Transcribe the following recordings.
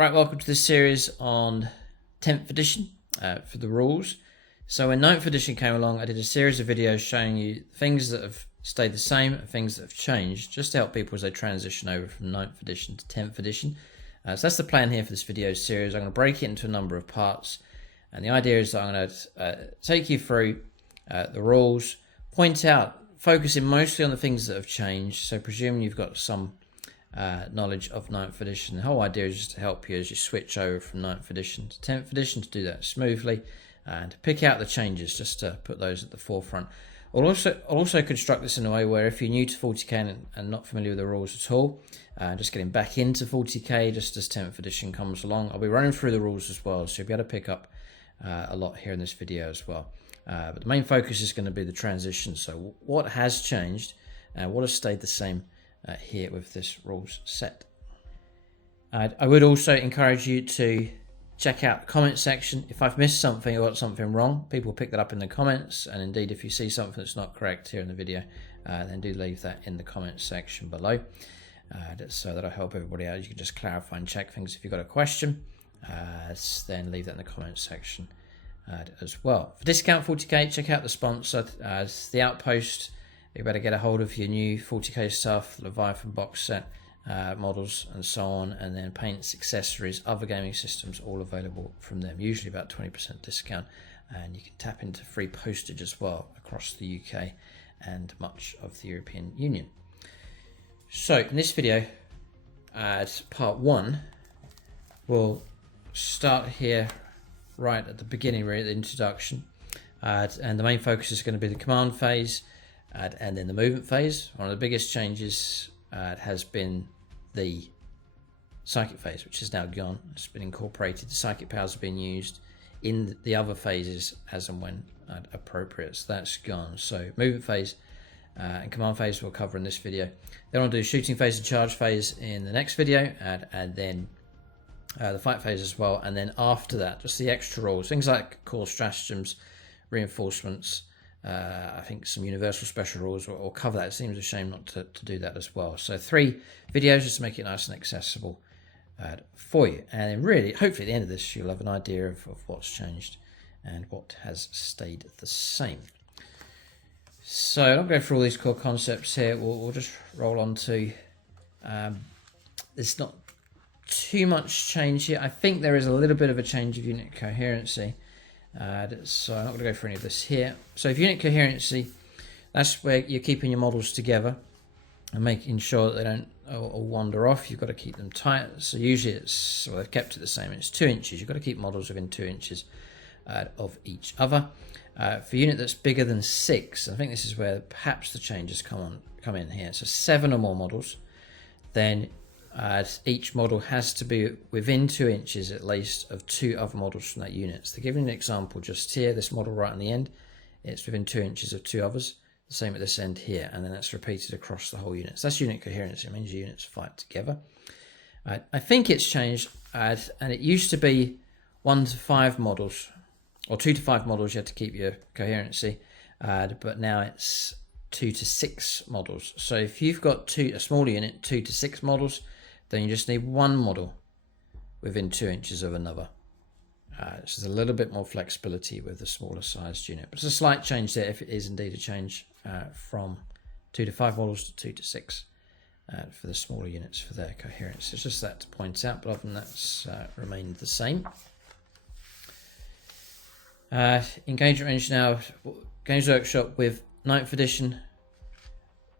Right, welcome to this series on 10th edition for the rules. So when 9th edition came along, I did a series of videos showing you things that have stayed the same and things that have changed, just to help people as they transition over from 9th edition to 10th edition. So that's the plan here for this video series. I'm going to break it into a number of parts, and the idea is that I'm going to take you through the rules, point out, focusing mostly on the things that have changed. So presuming you've got some knowledge of 9th edition. The whole idea is just to help you as you switch over from 9th edition to 10th edition, to do that smoothly and to pick out the changes, just to put those at the forefront. I'll also construct this in a way where if you're new to 40k and not familiar with the rules at all, just getting back into 40k just as 10th edition comes along, I'll be running through the rules as well, so you'll be able to pick up a lot here in this video as well. But the main focus is going to be the transition, so what has changed and what has stayed the same here with this rules set. I would also encourage you to check out the comment section. If I've missed something or got something wrong, people pick that up in the comments, and indeed if you see something that's not correct here in the video, then do leave that in the comment section below, so that I help everybody out. You can just clarify and check things. If you've got a question, then leave that in the comment section as well. For Discount 40k, check out the sponsor, the Outpost. You better get a hold of your new 40k stuff, the Leviathan box set, models and so on, and then paints, accessories, other gaming systems, all available from them, usually about 20% discount, and you can tap into free postage as well across the UK and much of the European Union. So in this video, as part one, we'll start here right at the beginning, really, the introduction, and the main focus is going to be the command phase, and then the movement phase. One of the biggest changes has been the psychic phase, which is now gone. It's been incorporated. The psychic powers have been used in the other phases as and when appropriate. So that's gone. So movement phase and command phase we'll cover in this video. Then I'll do shooting phase and charge phase in the next video, and then the fight phase as well. And then after that, just the extra rules, things like core stratagems, reinforcements, I think some universal special rules will cover that. It seems a shame not to do that as well. So 3 videos just to make it nice and accessible for you. And then really, hopefully at the end of this, you'll have an idea of what's changed and what has stayed the same. So I'm not going through all these core concepts here. We'll just roll on to, there's not too much change here. I think there is a little bit of a change of unit coherency. So I'm not going to go for any of this here. So if unit coherency, that's where you're keeping your models together and making sure that they don't all wander off. You've got to keep them tight. So usually it's, well, they've kept it the same. It's 2 inches. You've got to keep models within 2 inches of each other. For unit that's bigger than 6, I think this is where perhaps the changes come in here. So 7 or more models, then each model has to be within 2 inches at least of 2 other models from that unit. So they're giving an example just here, this model right on the end, it's within 2 inches of 2 others. The same at this end here, and then that's repeated across the whole unit. So that's unit coherence. It means your units fight together. I think it's changed, and it used to be 1 to 5 models, or 2 to 5 models you had to keep your coherency, but now it's 2 to 6 models. So if you've got a smaller unit, 2 to 6 models, then you just need 1 model within 2 inches of another. So there's a little bit more flexibility with the smaller sized unit. But it's a slight change there if it is indeed a change from 2 to 5 models to 2 to 6 for the smaller units for their coherence. It's just that to point out, but other than that's remained the same. Engagement range now, Games Workshop with 9th edition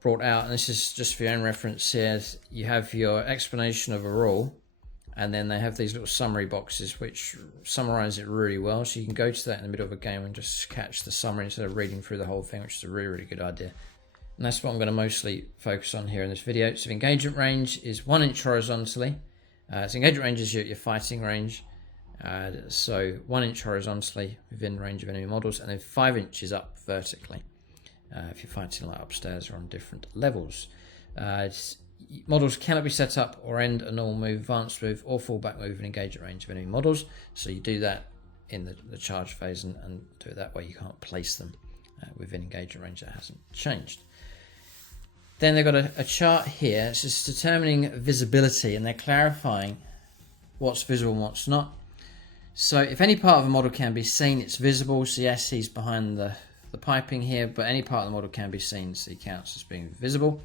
brought out, and this is just for your own reference here. You have your explanation of a rule, and then they have these little summary boxes which summarize it really well, so you can go to that in the middle of a game and just catch the summary instead of reading through the whole thing, which is a really good idea. And that's what I'm going to mostly focus on here in this video. So engagement range is 1 inch horizontally. So engagement range is your fighting range, so 1 inch horizontally within range of enemy models, and then 5 inches up vertically if you're fighting like upstairs or on different levels. Models cannot be set up or end a normal move, advanced move, or fallback move in engagement range of enemy models. So you do that in the charge phase and do it that way. You can't place them within engagement range. That hasn't changed. Then they've got a chart here. It's just determining visibility, and they're clarifying what's visible and what's not. So if any part of a model can be seen, it's visible. So yes, he's behind the piping here, but any part of the model can be seen, so he counts as being visible.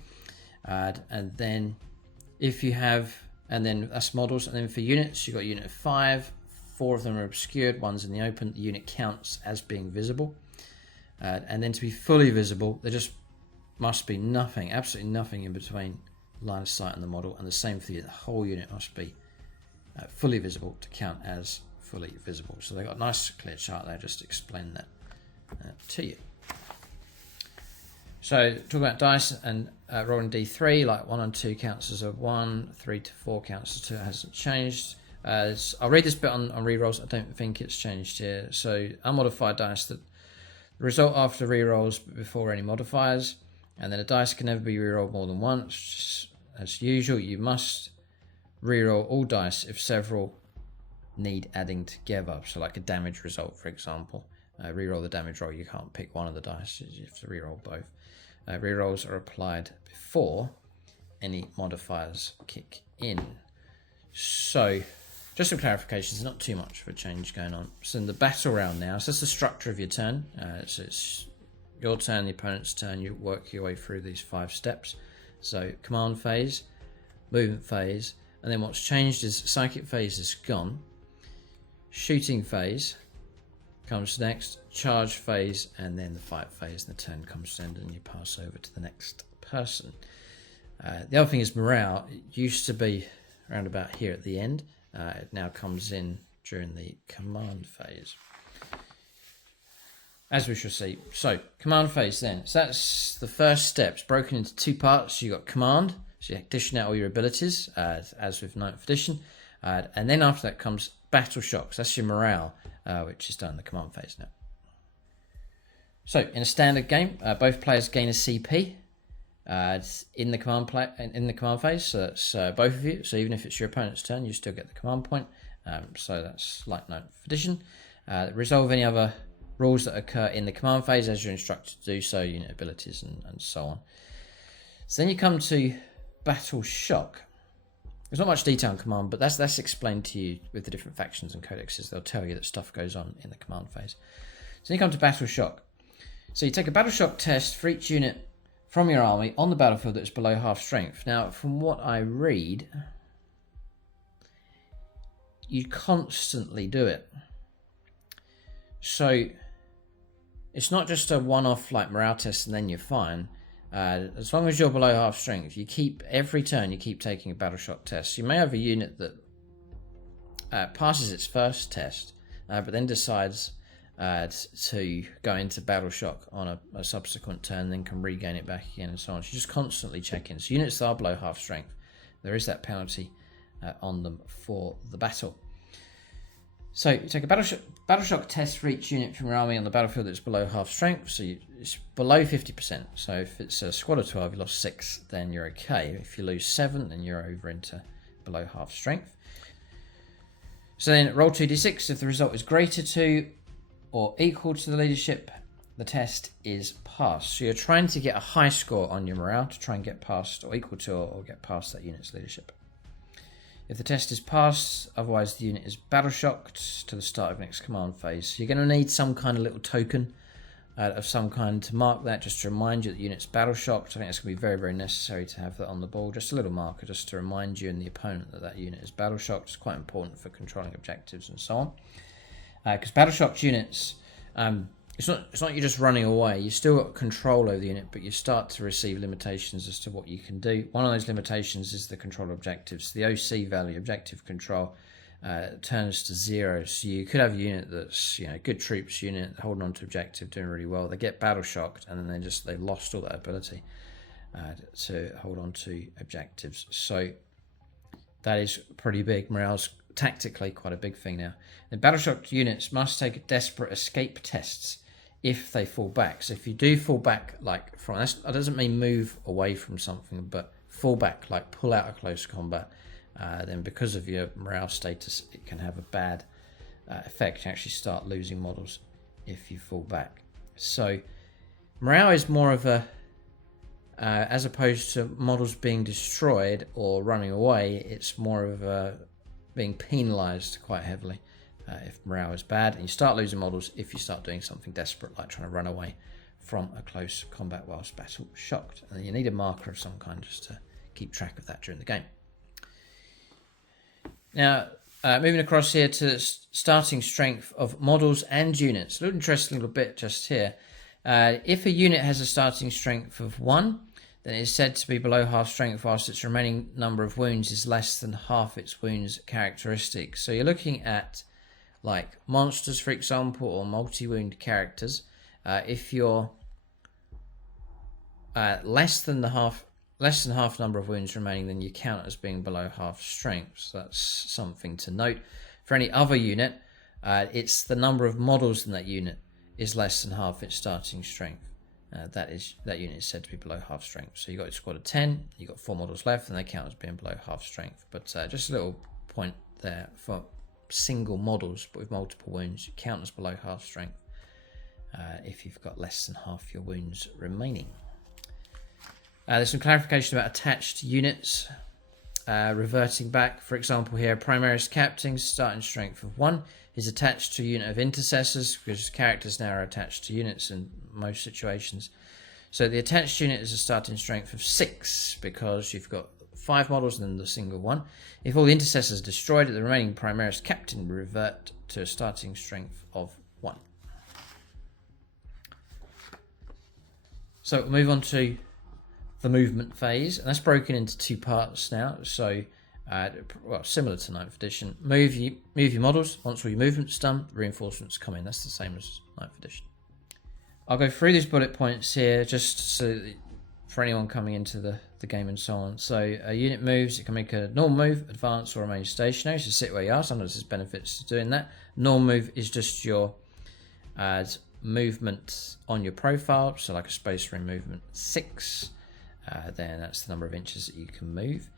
And then if you have, and then that's models, and then for units, you've got unit of 5, 4 of them are obscured, one's in the open, the unit counts as being visible. And then to be fully visible, there just must be nothing, absolutely nothing in between line of sight and the model, and the same for the unit. The whole unit must be fully visible to count as fully visible. So they've got a nice clear chart there just to explain that to you. So talk about dice and rolling D3, like 1 and 2 counts as a 1, 3 to 4 counts as 2, it hasn't changed. I'll read this bit on rerolls, I don't think it's changed here. So unmodified dice, the result after rerolls before any modifiers, and then a dice can never be rerolled more than once. As usual, you must reroll all dice if several need adding together. So like a damage result, for example. Reroll the damage roll, you can't pick one of the dice, you have to reroll both. Rerolls are applied before any modifiers kick in. So, just some clarifications, not too much of a change going on. So in the battle round now, so that's the structure of your turn. So it's your turn, the opponent's turn, you work your way through these 5 steps. So command phase, movement phase, and then what's changed is psychic phase is gone. Shooting phase comes next, charge phase, and then the fight phase, and the turn comes to end, and you pass over to the next person. The other thing is morale. It used to be around about here at the end. It now comes in during the command phase, as we shall see. So command phase then. So that's the first step. It's broken into 2 parts. You've got command, so you dish out all your abilities, as with 9th edition. And then after that comes battle shocks. That's your morale, which is done in the command phase now. So in a standard game, both players gain a CP in the command phase. So that's both of you. So even if it's your opponent's turn, you still get the command point. So that's like 9th edition. Resolve any other rules that occur in the command phase as you're instructed to do so, unit abilities and so on. So then you come to battle shock. There's not much detail in command, but that's explained to you with the different factions and codexes. They'll tell you that stuff goes on in the command phase. So then you come to battle shock. So you take a battle shock test for each unit from your army on the battlefield that's below half strength. Now, from what I read, you constantly do it. So it's not just a one-off like morale test and then you're fine. As long as you're below half strength, you keep every turn you keep taking a battle shock test. You may have a unit that passes its first test, but then decides to go into battle shock on a subsequent turn, then can regain it back again, and so on. So you just constantly check in. So units that are below half strength, there is that penalty on them for the battle. So you take a battle shock test for each unit from your army on the battlefield that's below half strength. So it's below 50%. So if it's a squad of 12, you lost 6, then you're okay. If you lose 7, then you're over into below half strength. So then roll 2d6. If the result is greater to or equal to the leadership, the test is passed. So you're trying to get a high score on your morale to try and get past or equal to or get past that unit's leadership. If the test is passed, otherwise the unit is battle shocked to the start of next command phase. So you're going to need some kind of little token of some kind to mark that, just to remind you that the unit's battle shocked. I think it's going to be very, very necessary to have that on the ball. Just a little marker just to remind you and the opponent that that unit is battle shocked. It's quite important for controlling objectives and so on. Because battle shocked units, it's not you just running away. You still got control over the unit, but you start to receive limitations as to what you can do. One of those limitations is the control objectives. The OC value, objective control, turns to 0. So you could have a unit that's good troops unit holding on to objective, doing really well. They get battle shocked, and then they've lost all that ability to hold on to objectives. So that is pretty big. Morale's tactically quite a big thing now. The battle shocked units must take desperate escape tests if they fall back. So if you do fall back, like from that doesn't mean move away from something, but fall back, like pull out of close combat, then because of your morale status, it can have a bad effect. You actually start losing models if you fall back. So morale is more of a, as opposed to models being destroyed or running away, it's more of a being penalised quite heavily if morale is bad, and you start losing models if you start doing something desperate like trying to run away from a close combat whilst battle shocked. And you need a marker of some kind just to keep track of that during the game. Now, moving across here to starting strength of models and units. A little interesting little bit just here. If a unit has a starting strength of 1, then it is said to be below half strength whilst its remaining number of wounds is less than half its wounds characteristics. So you're looking at like monsters, for example, or multi-wound characters. If you're less than half number of wounds remaining, then you count as being below half strength. So that's something to note. For any other unit, it's the number of models in that unit is less than half its starting strength. That unit is said to be below half strength. So you got a squad of 10, you got 4 models left, and they count as being below half strength. But just a little point there for single models, but with multiple wounds, you count as below half strength if you've got less than half your wounds remaining. There's some clarification about attached units. Reverting back, for example here, Primaris Captain's starting strength of 1 is attached to a unit of intercessors, because characters now are attached to units in most situations. So the attached unit is a starting strength of 6, because you've got 5 models and then the single one. If all the intercessors are destroyed, the remaining Primaris Captain will revert to a starting strength of 1. So we'll move on to the movement phase, and that's broken into 2 parts now. So well, similar to 9th edition, move your models. Once all your movement's done, reinforcements come in. That's the same as 9th edition. I'll go through these bullet points here just so that for anyone coming into the game and so on. So a unit moves, it can make a normal move, advance, or remain stationary. So sit where you are. Sometimes there's benefits to doing that. Normal move is just your movement on your profile, so like a Space Marine movement 6. Then that's the number of inches that you can move.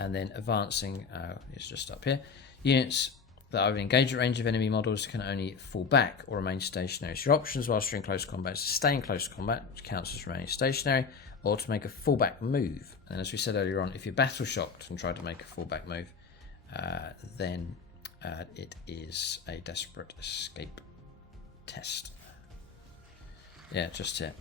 And then advancing is just up here. Units that are in engagement range of enemy models can only fall back or remain stationary. So your options whilst you're in close combat is to stay in close combat, which counts as remaining stationary, or to make a fallback move. And as we said earlier on, if you're battle shocked and try to make a fallback move, then it is a desperate escape test. Yeah, just here.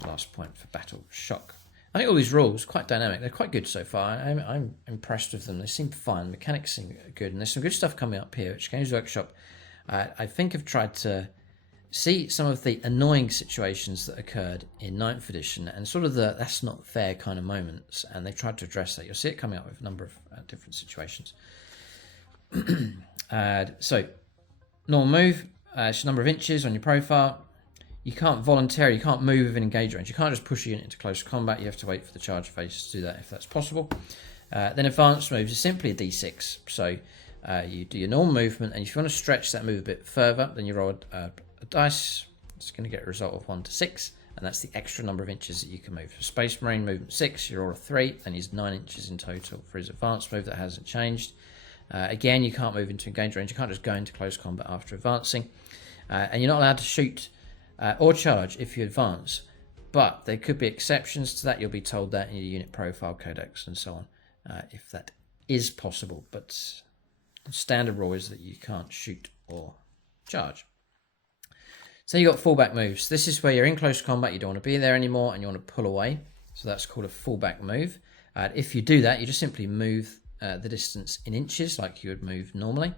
The last point for battle shock. I think all these rules quite dynamic. They're quite good so far. I'm impressed with them. They seem fun. Mechanics seem good, and there's some good stuff coming up here, which Games Workshop I think have tried to see some of the annoying situations that occurred in 9th edition and sort of the that's not fair kind of moments, and they've tried to address that. You'll see it coming up with a number of different situations. So normal move, it's the number of inches on your profile. You can't you can't move within engage range. You can't just push a unit into close combat. You have to wait for the charge phase to do that if that's possible. Then advanced moves is simply a d6. So you do your normal movement, and if you want to stretch that move a bit further, then you roll a dice. It's going to get a result of 1 to 6, and that's the extra number of inches that you can move. For Space Marine movement 6, you roll a 3, and he's 9 inches in total for his advanced move. That hasn't changed. Again, you can't move into engage range. You can't just go into close combat after advancing, and you're not allowed to shoot or charge if you advance, but there could be exceptions to that. You'll be told that in your unit profile codex and so on, if that is possible, but the standard rule is that you can't shoot or charge. So you got fallback moves. This is where you're in close combat, you don't want to be there anymore, and you want to pull away, so that's called a fallback move. If you do that, you just simply move the distance in inches like you would move normally.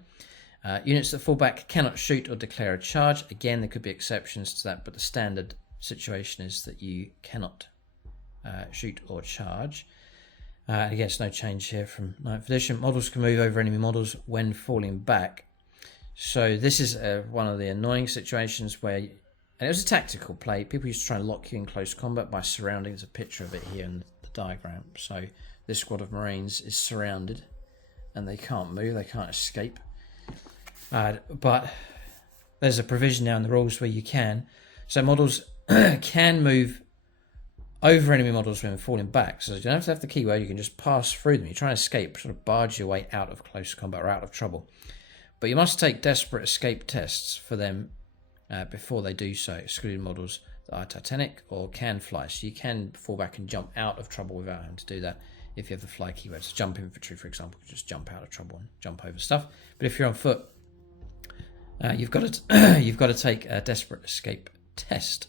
Units that fall back cannot shoot or declare a charge. Again, there could be exceptions to that, but the standard situation is that you cannot shoot or charge. I guess no change here from 9th edition. Models can move over enemy models when falling back. So this is one of the annoying situations where, and it was a tactical play, people used to try and lock you in close combat by surrounding. There's a picture of it here in the diagram. So this squad of Marines is surrounded and they can't move, they can't escape. But there's a provision now in the rules where you can. So models can move over enemy models when falling back. So you don't have to have the keyword, you can just pass through them. You try and escape, sort of barge your way out of close combat or out of trouble. But you must take desperate escape tests for them before they do so, excluding models that are titanic or can fly. So you can fall back and jump out of trouble without having to do that if you have the fly keyword. So jump infantry, for example, just jump out of trouble and jump over stuff. But if you're on foot, you've got to take a desperate escape test.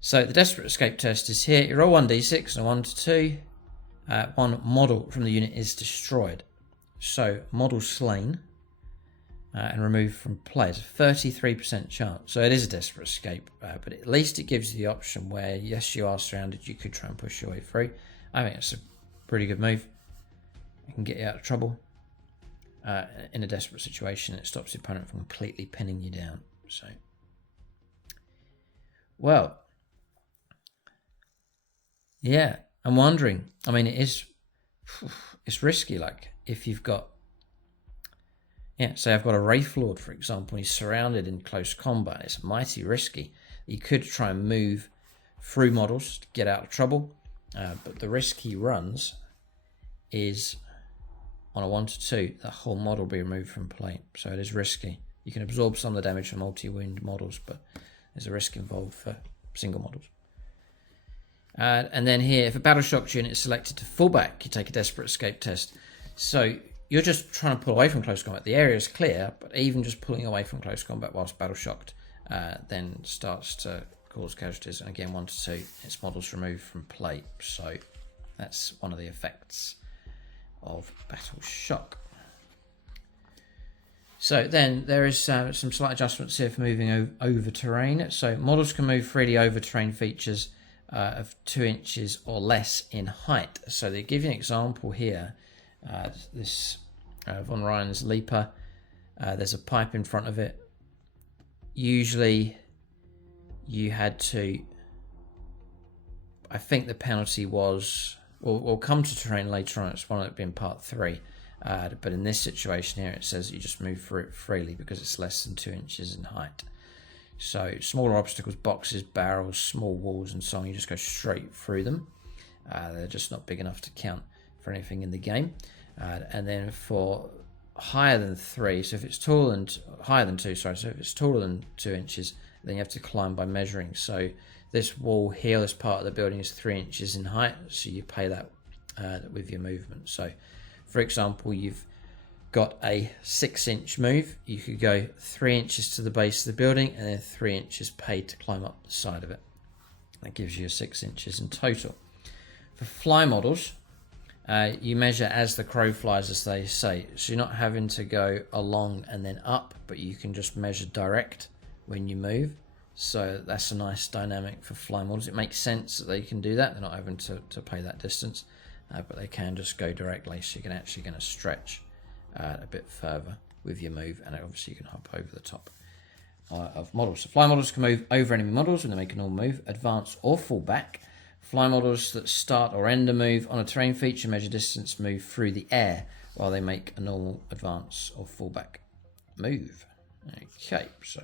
So the desperate escape test is here. You roll 1d6 and a 1 to 2. One model from the unit is destroyed. So model slain and removed from play. It's a 33% chance. So it is a desperate escape, but at least it gives you the option where, yes, you are surrounded, you could try and push your way through. I think it's a pretty good move. It can get you out of trouble in a desperate situation. It stops the opponent from completely pinning you down. So, well, yeah, I'm wondering. I mean, it's risky. Like if you've got, say I've got a Wraith Lord, for example, and he's surrounded in close combat. It's mighty risky. You could try and move through models to get out of trouble, but the risk he runs is on a 1 to 2, the whole model will be removed from play. So it is risky. You can absorb some of the damage from multi-wound models, but there's a risk involved for single models. And then here, if a battle shocked unit is selected to fall back, you take a desperate escape test. So you're just trying to pull away from close combat. The area is clear, but even just pulling away from close combat whilst battle shocked then starts to cause casualties. And again, 1 to 2, its models removed from play. So that's one of the effects of battle shock. So then there is some slight adjustments here for moving over terrain. So models can move freely over terrain features of 2 inches or less in height. So they give you an example here. This von Ryan's Leaper, there's a pipe in front of it. Usually you had to, I think the penalty was, we'll come to terrain later on, it's one that been part 3, but in this situation here it says you just move through it freely because it's less than 2 inches in height. So smaller obstacles, boxes, barrels, small walls and so on, you just go straight through them. They're just not big enough to count for anything in the game. And then for higher than 3, so if it's taller than higher than 2, sorry, so if it's taller than 2 inches, then you have to climb by measuring. So this wall here, this part of the building is 3 inches in height, so you pay that with your movement. So for example, you've got a 6-inch move, you could go 3 inches to the base of the building and then 3 inches paid to climb up the side of it. That gives you 6 inches in total. For fly models, you measure as the crow flies, as they say. So you're not having to go along and then up, but you can just measure direct when you move. So that's a nice dynamic for fly models. It makes sense that they can do that. They're not having to pay that distance, but they can just go directly. So you can actually going to stretch a bit further with your move, and obviously you can hop over the top of models. So fly models can move over enemy models when they make a normal move, advance or fall back. Fly models that start or end a move on a terrain feature measure distance move through the air while they make a normal advance or fallback move. Okay, so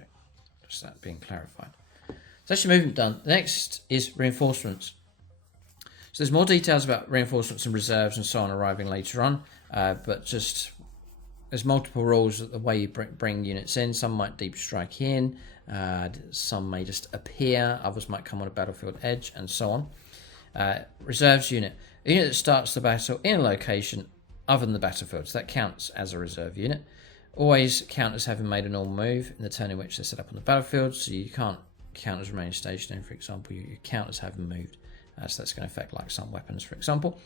just that being clarified. So that's your movement done. The next is reinforcements. So there's more details about reinforcements and reserves and so on arriving later on, but just there's multiple rules the way you bring units in. Some might deep strike in, some may just appear, others might come on a battlefield edge, and so on. Reserves unit. A unit that starts the battle in a location other than the battlefield, so that counts as a reserve unit. Always count as having made a normal move in the turn in which they're set up on the battlefield, so you can't count as remaining stationary, for example. You count as having moved, so that's going to affect like some weapons, for example.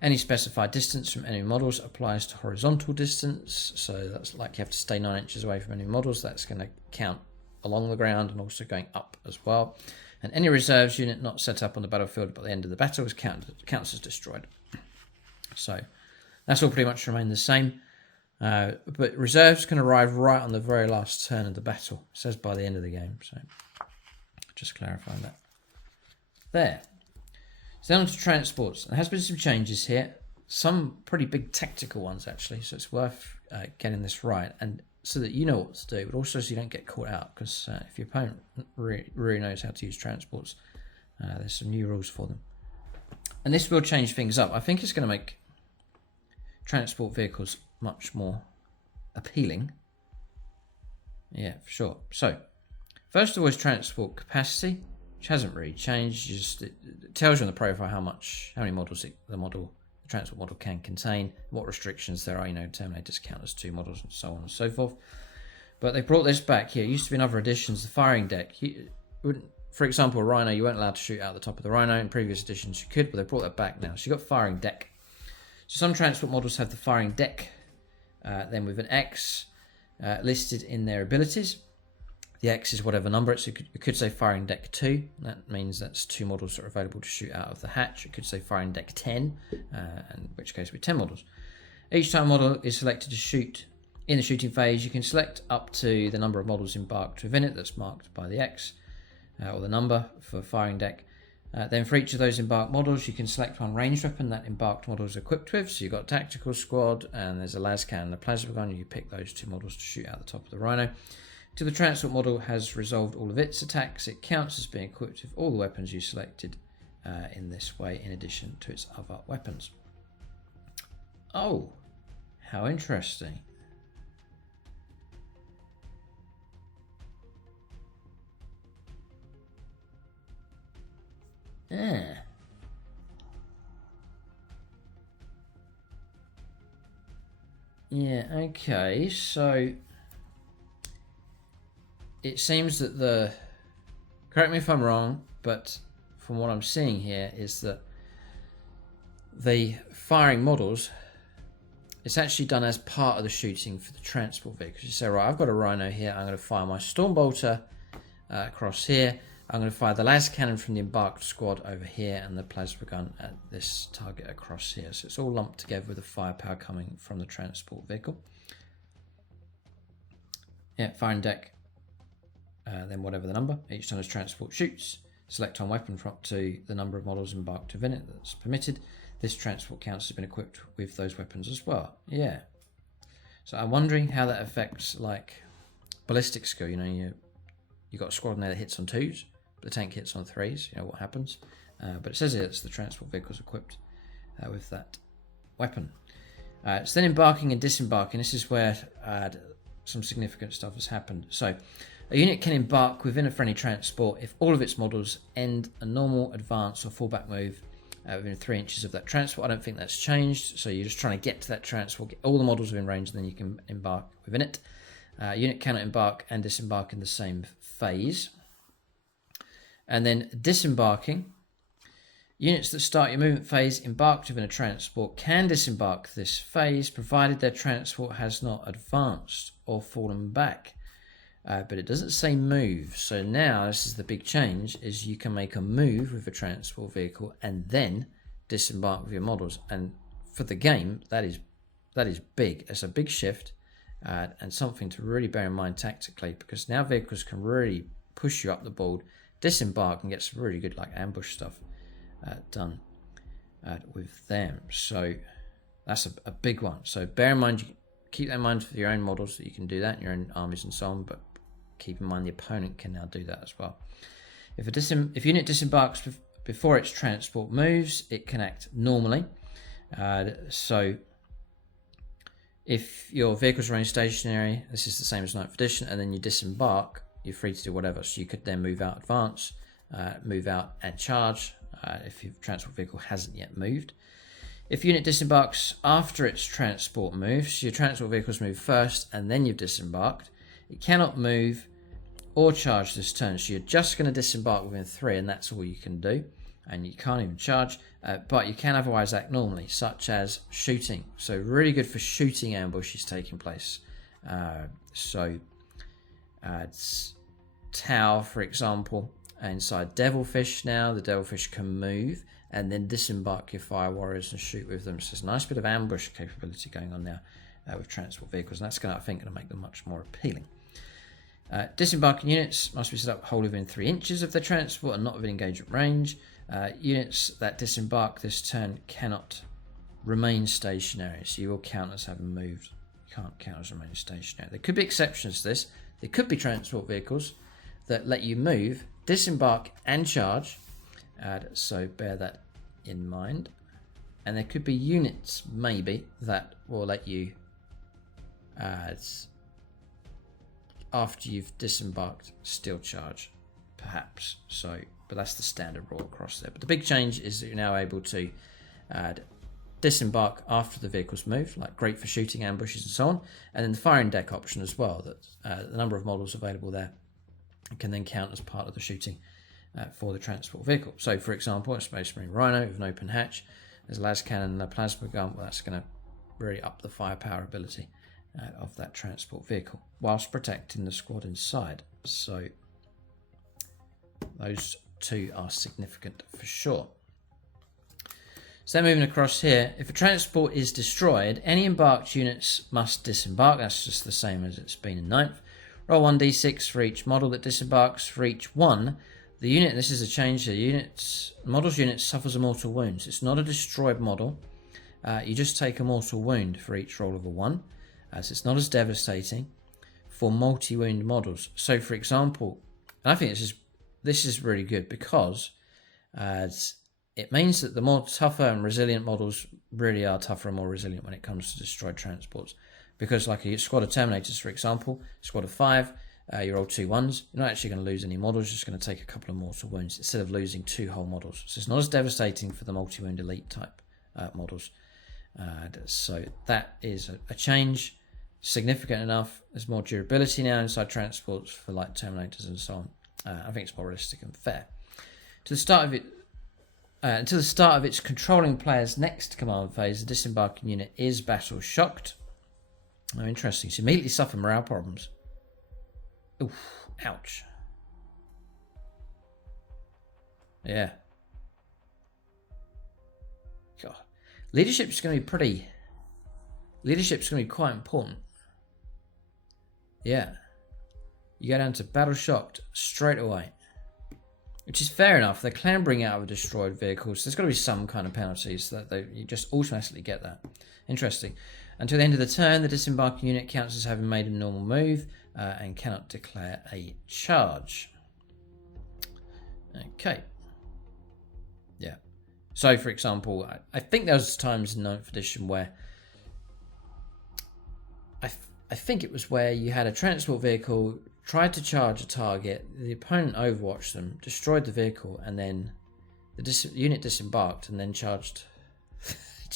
Any specified distance from enemy models applies to horizontal distance, so that's like you have to stay 9 inches away from enemy models. That's going to count along the ground and also going up as well. And any reserves unit not set up on the battlefield by the end of the battle is counts as destroyed. So that's all pretty much remain the same. But reserves can arrive right on the very last turn of the battle. It says by the end of the game. So just clarifying that. There. So then on to transports. There has been some changes here. Some pretty big tactical ones actually. So it's worth getting this right. And so that you know what to do, but also so you don't get caught out, because if your opponent really knows how to use transports, there's some new rules for them. And this will change things up. I think it's going to make transport vehicles much more appealing. Yeah, for sure. So, first of all is transport capacity, which hasn't really changed. It tells you on the profile how many models the model transport model can contain, what restrictions there are, you know, Terminators count as 2 models and so on and so forth. But they brought this back here. It used to be in other editions, the firing deck. For example, a Rhino, you weren't allowed to shoot out the top of the Rhino. In previous editions you could, but they brought that back now. So you've got firing deck. So some transport models have the firing deck, then with an X listed in their abilities. The X is whatever number it's. It could say firing deck 2. That means that's 2 models that are available to shoot out of the hatch. It could say firing deck 10, in which case with 10 models. Each time a model is selected to shoot in the shooting phase, you can select up to the number of models embarked within it that's marked by the X, or the number for firing deck. Then for each of those embarked models, you can select one ranged weapon that embarked model is equipped with. So you've got tactical squad, and there's a lascan and a plasma gun. You pick those 2 models to shoot out the top of the Rhino. Till the transport model has resolved all of its attacks, it counts as being equipped with all the weapons you selected in this way, in addition to its other weapons. Oh, how interesting. Yeah. Yeah, okay, so it seems that correct me if I'm wrong, but from what I'm seeing here is that the firing models, it's actually done as part of the shooting for the transport vehicles. You say, right, I've got a Rhino here, I'm going to fire my Stormbolter across here. I'm going to fire the las cannon from the embarked squad over here and the plasma gun at this target across here. So it's all lumped together with the firepower coming from the transport vehicle. Yeah, firing deck, then whatever the number. Each time as transport shoots, select on weapon for up to the number of models embarked within it that's permitted. This transport counts has been equipped with those weapons as well. Yeah. So I'm wondering how that affects like ballistic skill. You know, you got a squad in there that hits on 2s. The tank hits on 3s, you know what happens. But it says here it's the transport vehicles equipped with that weapon. So then embarking and disembarking, this is where some significant stuff has happened. So a unit can embark within a friendly transport if all of its models end a normal, advance or fallback move within 3 inches of that transport. I don't think that's changed, so you're just trying to get to that transport, get all the models within range, and then you can embark within it. Unit cannot embark and disembark in the same phase. And then disembarking. Units that start your movement phase embarked within a transport can disembark this phase, provided their transport has not advanced or fallen back. But it doesn't say move. So now, this is the big change, is you can make a move with a transport vehicle and then disembark with your models. And for the game, that is big. It's a big shift and something to really bear in mind tactically, because now vehicles can really push you up the board, disembark, and get some really good like ambush stuff done with them. So that's a big one. So bear in mind, keep that in mind for your own models, that you can do that in your own armies and so on, but keep in mind the opponent can now do that as well. If unit disembarks before its transport moves, it can act normally. So if your vehicles remain stationary, this is the same as 9th edition, and then you disembark, you're free to do whatever. So you could then move out, advance, move out and charge if your transport vehicle hasn't yet moved. If unit disembarks after its transport moves, your transport vehicles move first and then you've disembarked. It cannot move or charge this turn, so you're just going to disembark within 3, and that's all you can do. And you can't even charge, but you can otherwise act normally, such as shooting. So really good for shooting ambushes taking place. It's Tau, for example, inside Devilfish now. The Devilfish can move and then disembark your Fire Warriors and shoot with them. So there's a nice bit of ambush capability going on now with transport vehicles, and that's going to make them much more appealing. Disembarking units must be set up wholly within 3 inches of their transport and not within engagement range. Units that disembark this turn cannot remain stationary, so you will count as having moved. You can't count as remaining stationary. There could be exceptions to this. There could be transport vehicles that let you move, disembark and charge, so bear that in mind. And there could be units maybe that will let you after you've disembarked still charge, perhaps. So, but that's the standard rule across there. But the big change is that you're now able to disembark after the vehicle's moved, like great for shooting ambushes and so on. And then the firing deck option as well, that the number of models available there can then count as part of the shooting for the transport vehicle. So for example, a Space Marine Rhino with an open hatch, there's a las cannon and a plasma gun. Well, that's going to really up the firepower ability of that transport vehicle whilst protecting the squad inside. So those two are significant for sure. So then moving across here, if a transport is destroyed, any embarked units must disembark. That's just the same as it's been in 9th. Roll 1d6 for each model that disembarks. For each one, the unit, this is a change, the model's unit suffers a mortal wound. So it's not a destroyed model. You just take a mortal wound for each roll of a 1. So it's not as devastating for multi-wound models. So for example, and I think this is really good because it means that the more tougher and resilient models really are tougher and more resilient when it comes to destroyed transports. Because like a squad of Terminators, for example, squad of 5, you roll 2 1s, you're not actually going to lose any models, you're just going to take a couple of mortal wounds instead of losing 2 whole models. So it's not as devastating for the multi-wound elite type models. So that is a change, significant enough. There's more durability now inside transports for like Terminators and so on. I think it's more realistic and fair. To the start of it, until the start of its controlling player's next command phase, the disembarking unit is battle shocked. Oh, interesting. So immediately suffer morale problems. Oof, ouch. Yeah. God. Leadership's going to be quite important. Yeah. You go down to battle shocked straight away. Which is fair enough. They're clambering out of a destroyed vehicle, so there's got to be some kind of penalties so that you just automatically get that. Interesting. Until the end of the turn, the disembarking unit counts as having made a normal move and cannot declare a charge. Okay. Yeah. So, for example, I think there was times in 9th edition where I think it was where you had a transport vehicle, tried to charge a target, the opponent overwatched them, destroyed the vehicle, and then the unit disembarked and then charged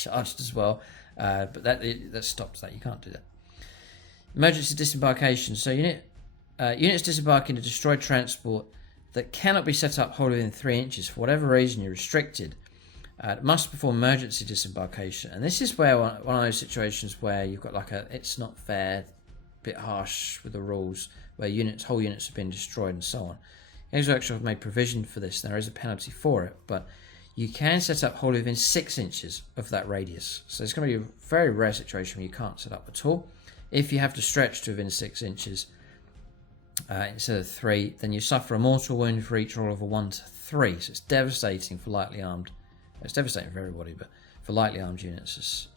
as well. But that stops that. You can't do that. Emergency disembarkation. So units disembarking a destroyed transport that cannot be set up wholly within 3 inches. For whatever reason, you're restricted. Must perform emergency disembarkation. And this is where one of those situations where you've got like it's not fair, bit harsh with the rules, where whole units have been destroyed and so on. Games Workshop have made provision for this. There is a penalty for it, but you can set up wholly within 6 inches of that radius. So it's going to be a very rare situation where you can't set up at all. If you have to stretch to within 6 inches instead of 3, then you suffer a mortal wound for each roll of a 1 to 3. So it's devastating for lightly armed. It's devastating for everybody, but for lightly armed units, it's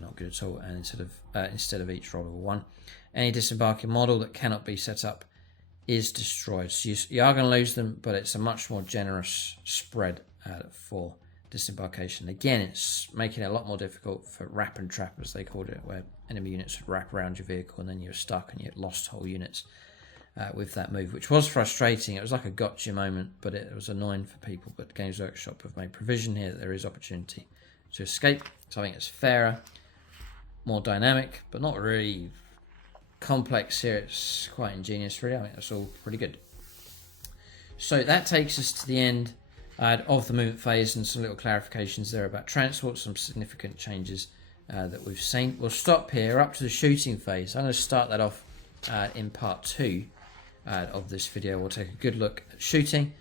not good at all. And instead of each roll of a 1, any disembarking model that cannot be set up is destroyed. So you are going to lose them, but it's a much more generous spread for disembarkation. Again, it's making it a lot more difficult for wrap and trap, as they called it, where enemy units would wrap around your vehicle and then you're stuck and you lost whole units with that move, which was frustrating. It was like a gotcha moment, but it was annoying for people. But Games Workshop have made provision here that there is opportunity to escape. So I think it's fairer, more dynamic, but not really complex here. It's quite ingenious, really. I think that's all pretty good. So that takes us to the end of the movement phase, and some little clarifications there about transport, some significant changes that we've seen. We'll stop here up to the shooting phase. I'm going to start that off in part 2 of this video. We'll take a good look at shooting,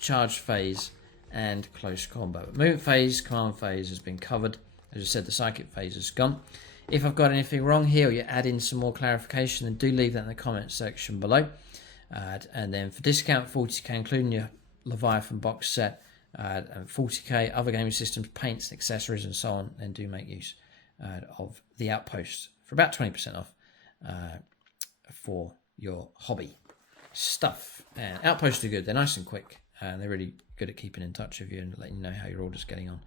charge phase, and close combat. Movement phase, command phase has been covered. As I said, the psychic phase is gone. If I've got anything wrong here, or you add in some more clarification, then do leave that in the comments section below. And then for discount 40k, including your Leviathan box set, and 40k, other gaming systems, paints, accessories, and so on, then do make use of the Outpost for about 20% off for your hobby stuff. And Outposts are good. They're nice and quick, and they're really good at keeping in touch with you and letting you know how your order's getting on,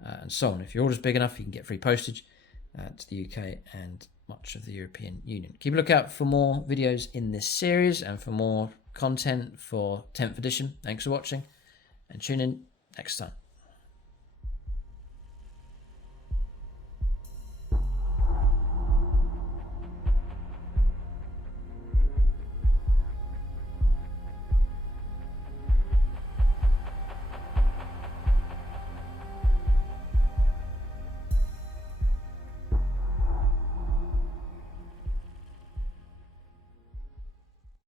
and so on. If your order's big enough, you can get free postage to the UK and much of the European Union. Keep a lookout for more videos in this series and for more content for 10th edition. Thanks for watching, and tune in next time.